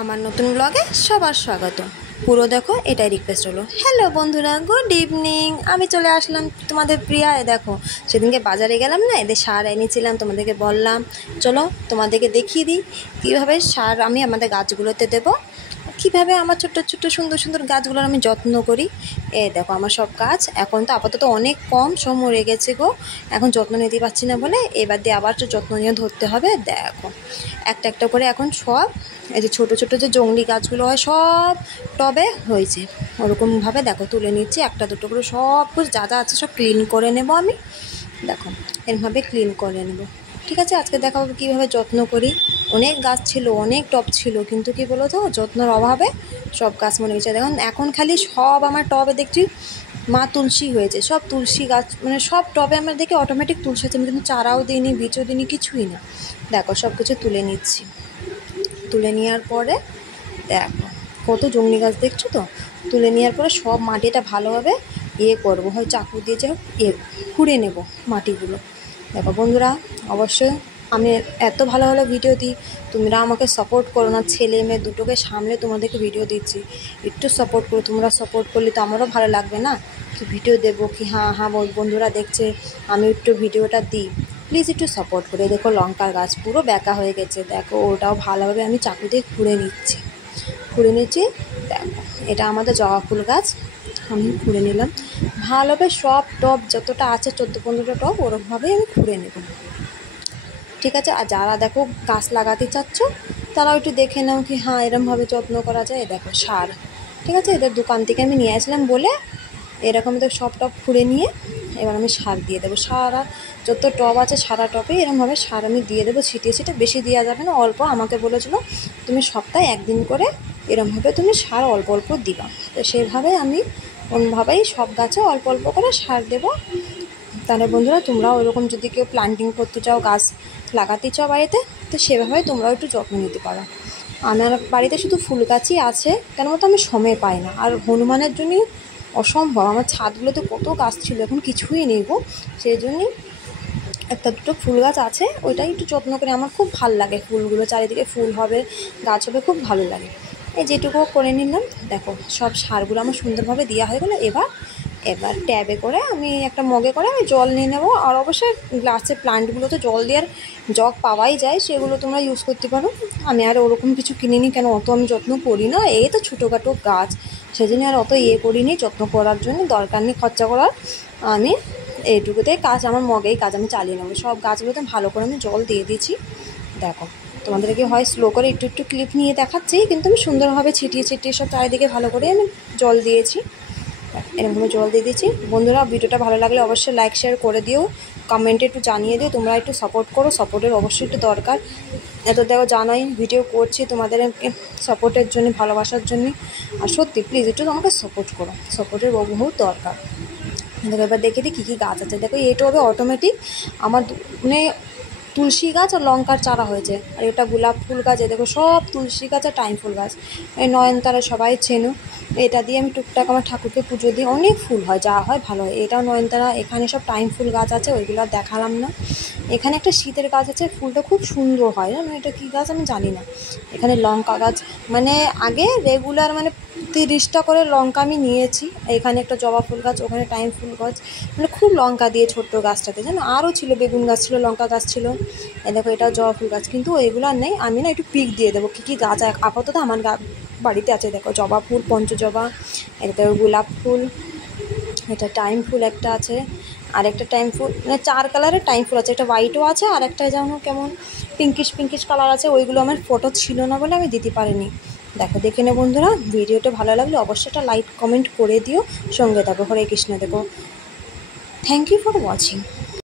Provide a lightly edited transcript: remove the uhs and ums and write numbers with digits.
আমার নতুন ব্লগে সবার স্বাগত। পুরো দেখো, এটাই রিকোয়েস্ট হলো। হ্যালো বন্ধুরা, গুড ইভিনিং। আমি চলে আসলাম তোমাদের প্রিয়া। দেখো, সেদিনকে বাজারে গেলাম না, এদের সার এনেছিলাম, তোমাদেরকে বললাম চলো তোমাদেরকে দেখিয়ে দিই কীভাবে সার আমি আমাদের গাছগুলোতে দেবো, কীভাবে আমার ছোট্ট ছোট্ট সুন্দর সুন্দর গাছগুলোর আমি যত্ন করি। দেখো আমার সব গাছ এখন তো আপাতত অনেক কম, সব মরে গেছে গো। এখন যত্ন নিতে পারছি না বলে এবার দিয়ে আবার যত্ন নিয়ে ধরতে হবে। দেখো একটা একটা করে এখন সব এই যে ছোটো ছোটো যে জংলি গাছগুলো হয় সব টবে হয়েছে, ওরকমভাবে দেখো তুলে নিচ্ছি একটা দুটো করে। সব যা যা আছে সব ক্লিন করে নেব আমি। দেখো এরভাবে ক্লিন করে নেব। ঠিক আছে, আজকে দেখাবো কীভাবে যত্ন করি। অনেক গাছ ছিল, অনেক টব ছিল, কিন্তু কী বলো তো, যত্নের অভাবে সব গাছ মরে গেছে। দেখুন এখন খালি সব আমার টবে দেখছি মা তুলসী হয়েছে, সব তুলসী গাছ, মানে সব টবে আমার দেখে অটোমেটিক তুলসী হচ্ছে। আমি কিন্তু চারাও দিইনি, বীজও দিইনি, কিছুই না। দেখো সব কিছু তুলে নিচ্ছি। তুলে নেওয়ার পরে দেখো কত জংলি গাছ দেখছো তো। তুলে নেওয়ার পরে সব মাটিটা ভালোভাবে করবো, হয় চাকু দিয়ে যে খুঁড়ে নেব মাটিগুলো। দেখো বন্ধুরা, অবশ্যই আমি এত ভালো ভালো ভিডিও দিই, তোমরা আমাকে সাপোর্ট করো না। ছেলে মেয়ে দুটোকে সামলে তোমাদেরকে ভিডিও দিচ্ছি, একটু সাপোর্ট করো। তোমরা সাপোর্ট করলে তো আমারও ভালো লাগবে না, কি ভিডিও দেবো, কি হ্যাঁ বন্ধুরা দেখছে আমি একটু ভিডিওটা দিই, প্লিজ একটু সাপোর্ট করে। দেখো লঙ্কার গাছ পুরো বেঁকা হয়ে গেছে, দেখো ওটাও ভালোভাবে আমি চাকু দিয়ে খুঁড়ে নিচ্ছি। দেখো এটা আমাদের জবা ফুল গাছ, আমি খুঁড়ে নিলাম ভালোভাবে। সব টব যতটা আছে 14-15টা টব ওরকমভাবেই আমি খুঁড়ে নেব। ঠিক আছে, আর যারা দেখো গাছ লাগাতে চাচ্ছ তারাও একটু দেখে নাও কি হ্যাঁ এরকমভাবে যত্ন করা যায়। দেখো সার, ঠিক আছে, এদের দোকান থেকে আমি নিয়ে আসলাম বলে এরকম তো সব টব খুঁড়ে নিয়ে এবার আমি সার দিয়ে দেবো। সারা যত টব আছে সারা টবে এরকমভাবে সার আমি দিয়ে দেবো ছিটিয়ে ছিটিয়ে। বেশি দেওয়া যাবে না, অল্প। আমাকে বলেছিলো তুমি সপ্তাহে একদিন করে এরকমভাবে তুমি সার অল্প অল্প দিবা। তো সেইভাবে আমি কোনোভাবেই সব গাছে অল্প অল্প করে সার দেবো। তাহলে বন্ধুরা তোমরাও ওইরকম যদি কেউ প্ল্যান্টিং করতে চাও, গাছ লাগাতে চাও বাড়িতে, তো সেভাবে তোমরাও একটু যত্ন নিতে পারো। আমার বাড়িতে শুধু ফুল গাছই আছে, কেন মতো আমি সময় পাই না। আর হনুমানের জন্যই অসম্ভব, আমার ছাদগুলোতে কত গাছ ছিল, এখন কিছুই নেই গো। সেই জন্যই একটা দুটো ফুল গাছ আছে, ওইটাই একটু যত্ন করে। আমার খুব ভালো লাগে ফুলগুলো, চারিদিকে ফুল হবে, গাছ হবে, খুব ভালো লাগে। এই যেটুকু করে নিলাম। দেখো সব সারগুলো আমার সুন্দরভাবে দেওয়া হয়ে গেলো। এবার ট্যাবে করে আমি একটা মগে করে আমি জল নিয়ে নেবো। আর অবশ্যই গ্লাসের প্লান্টগুলোতে জল দেওয়ার জগ পাওয়াই যায়, সেগুলো তোমরা ইউজ করতে পারো। আমি আর ওরকম কিছু কিনিনি, কেন অত আমি যত্ন করি না। এই তো ছোটোখাটো গাছ, সেজন্য আর অত করিনি, যত্ন করার জন্য দরকার নেই খরচা করার। আমি এইটুকুতে কাজ, আমার মগেই কাজ আমি চালিয়ে নেবো। সব গাছগুলোতে ভালো করে আমি জল দিয়ে দিয়েছি। দেখো তোমাদেরকে হয় স্লো করে একটু একটু ক্লিপ নিয়ে দেখাচ্ছি, কিন্তু আমি সুন্দরভাবে ছিটিয়ে ছিটিয়ে সব চারিদিকে ভালো করে আমি জল দিয়েছি। এরকমভাবে জল দিয়ে দিয়েছি। বন্ধুরা ভিডিওটা ভালো লাগলে অবশ্যই লাইক শেয়ার করে দিও, কমেন্টে একটু জানিয়ে দিও। তোমরা একটু সাপোর্ট করো, সাপোর্টের অবশ্যই একটু দরকার। এত দেখো জানাই ভিডিও করছি তোমাদের সাপোর্টের জন্য, ভালোবাসার জন্য। আর সত্যি প্লিজ একটু আমাকে সাপোর্ট করো, সাপোর্টের বহুত দরকার। দেখো এবার দেখে দিই কী কী গাছ আছে। দেখো এটা হবে অটোমেটিক আমার মানে তুলসী গাছ আর লঙ্কার চারা হয়েছে। আর এটা গোলাপ ফুল গাছ, দেখো সব তুলসী গাছ আর টাইম ফুল গাছ। এই নয়নতারা সবাই চেনো, এটা দিয়ে আমি টুকটাক আমার ঠাকুরকে পুজো দিই, অনেক ফুল হয়, যা হয় ভালো হয়। এটাও নয়নতারা। এখানে সব টাইম ফুল গাছ আছে, ওইগুলো আর দেখালাম না। এখানে একটা শীতের গাছ আছে, ফুলটা খুব সুন্দর হয়, জানো এটা কী গাছ আমি জানি না। এখানে লঙ্কা গাছ, মানে আগে রেগুলার মানে 30টা করে লঙ্কা আমি নিয়েছি। এখানে একটা জবা ফুল গাছ, ওখানে টাইম ফুল গাছ, মানে খুব লঙ্কা দিয়ে ছোট্ট গাছটাতে, জানো। আরও ছিল, বেগুন গাছ ছিল, লঙ্কা গাছ ছিল। দেখো এটাও জবা ফুল গাছ, কিন্তু এগুলো আর নেই। আমি না একটু পিক দিয়ে দেবো কী কী গাছ আপাতত আমার বাড়িতে আছে। দেখো জবা ফুল, পঞ্চজবা, এটা গোলাপ ফুল, এটা টাইম ফুল একটা আছে, আর একটা টাইম ফুল, মানে 4 কালারের টাইম ফুল আছে। একটা হোয়াইটও আছে, আর একটা যেমন কেমন পিঙ্কিশ কালার আছে। ওইগুলো আমার ফটো ছিল না বলে আমি দিতে পারিনি। দেখো দেখে নে বন্ধুরা, ভিডিওটা ভালো লাগলে অবশ্যই একটা লাইক কমেন্ট করে দিও, সঙ্গে থাকো। হরে কৃষ্ণ। দেখো থ্যাংক ইউ ফর ওয়াচিং।